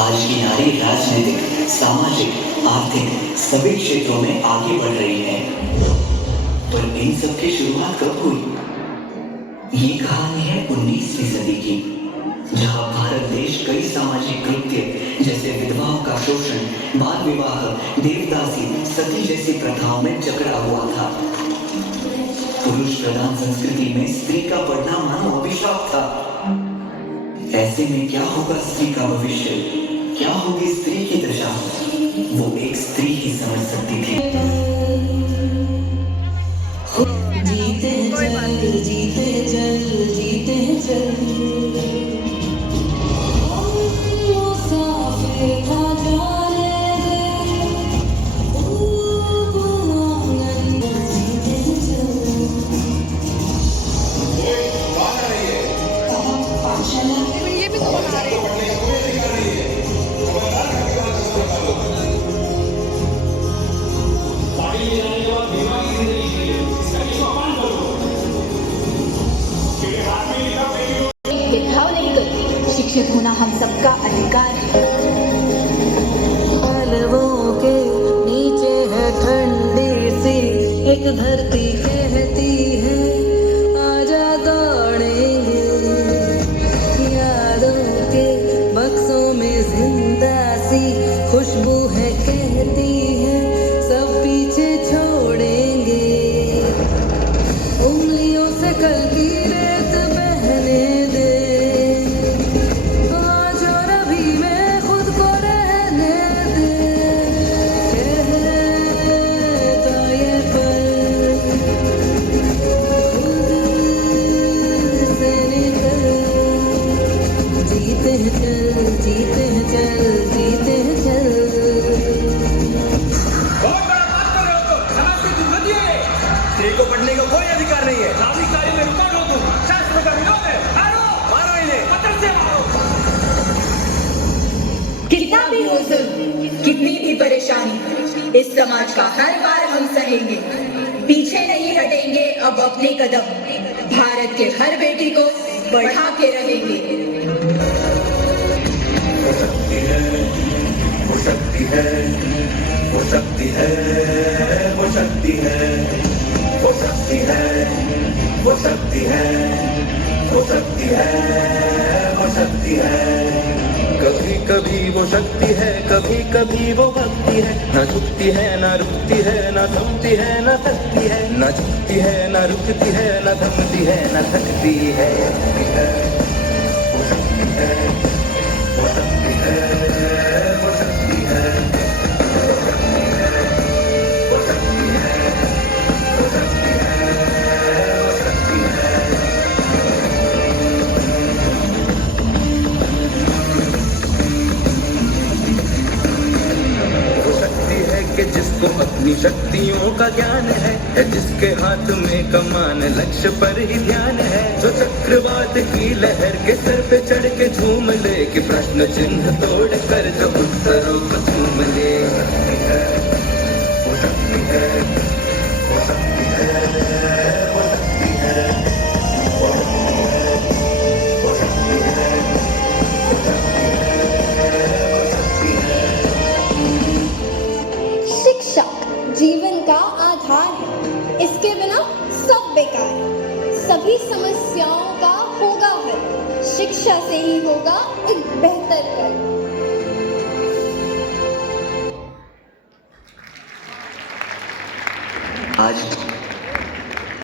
आज की नारी राजनीतिक, सामाजिक, आर्थिक सभी क्षेत्रों में आगे बढ़ रही है। पर इन सब की शुरुआत कब हुई? ये कहानी है 19वीं सदी की, जहां भारत देश कई सामाजिक कृत्य जैसे विधवाओं का शोषण, बाल विवाह, देवदासी, सती जैसी प्रथाओं में जकड़ा हुआ था। पुरुष प्रधान संस्कृति में स्त्री का बढ़ना मानो अभिशाप था। ऐसे में क्या होगा स्त्री का भविष्य, क्या होगी स्त्री की दशा, वो एक स्त्री ही समझ सकती थी। जीते चल, जीते चल, जीते चल, मुसाफिर ना जाने दे, जीते चल। ये भी तो बना रहे हैं। भेदभाव नहीं करती, शिक्षित होना हम सबका अधिकार है। पलवों के नीचे है ठंडी सी एक धरती कहती है, आजा दौड़ेंगे। यादों के बक्सों में जिंदा सी खुशबू है कहती है, सब पीछे छोड़ेंगे। उंगलियों से कल की रेत बहने दे, आज और अभी में खुद को रहने दे। कहता ये पल खुद से निकल, जीते हैं चल, जीते हैं चल, जीते हैं चल। बहुत बड़ा बात कर रहे हो तुम। समाज की दुर्गति है। स्त्री को पढ़ने का कोई अधिकार नहीं है। क्रांतिकारी में रुका दो तुम। शास्त्रों का विरोध है। मारो, मारो इन्हें, पत्थर से मारो। कितना भी हो जुल्म, कितनी भी परेशानी, इस समाज का हर बार हम सहेंगे। पीछे नहीं हटेंगे अब अपने कदम, भारत के हर बेटी को बढ़ा के रहेंगे। वो शक्ति है, वो शक्ति है, वो शक्ति है, वो शक्ति है, वो शक्ति है, वो शक्ति है, वो शक्ति है, वो शक्ति है। कभी कभी वो शक्ति है, कभी कभी वो भक्ति है, न झुकती है न रुकती है, न थमती है न थकती है, न झुकती है न रुकती है, न थमती है न थकती है। वो शक्ति है, वो शक्ति है, वो शक्ति है, वो शक्ति है, वो शक्ति है, वो शक्ति है। वो शक्ति है कि जिसको अपनी शक्तियों का ज्ञान है, जिसके हाथ में कमान लक्ष्य पर ही ध्यान है, जो चक्रवात की लहर के सर पे चढ़ के झूम ले, कि प्रश्न चिन्ह तोड़ कर जो उत्तरों को झूम ले। वो शक्ति है, वो शक्ति है, वो शक्ति है, वो शक्ति है, वो शक्ति है, वो शक्ति है। शिक्षा जीवन का आधार है, इसके बिना सब बेकार है। सभी समस्याओं का होगा हल, शिक्षा से ही होगा एक बेहतर कल। आज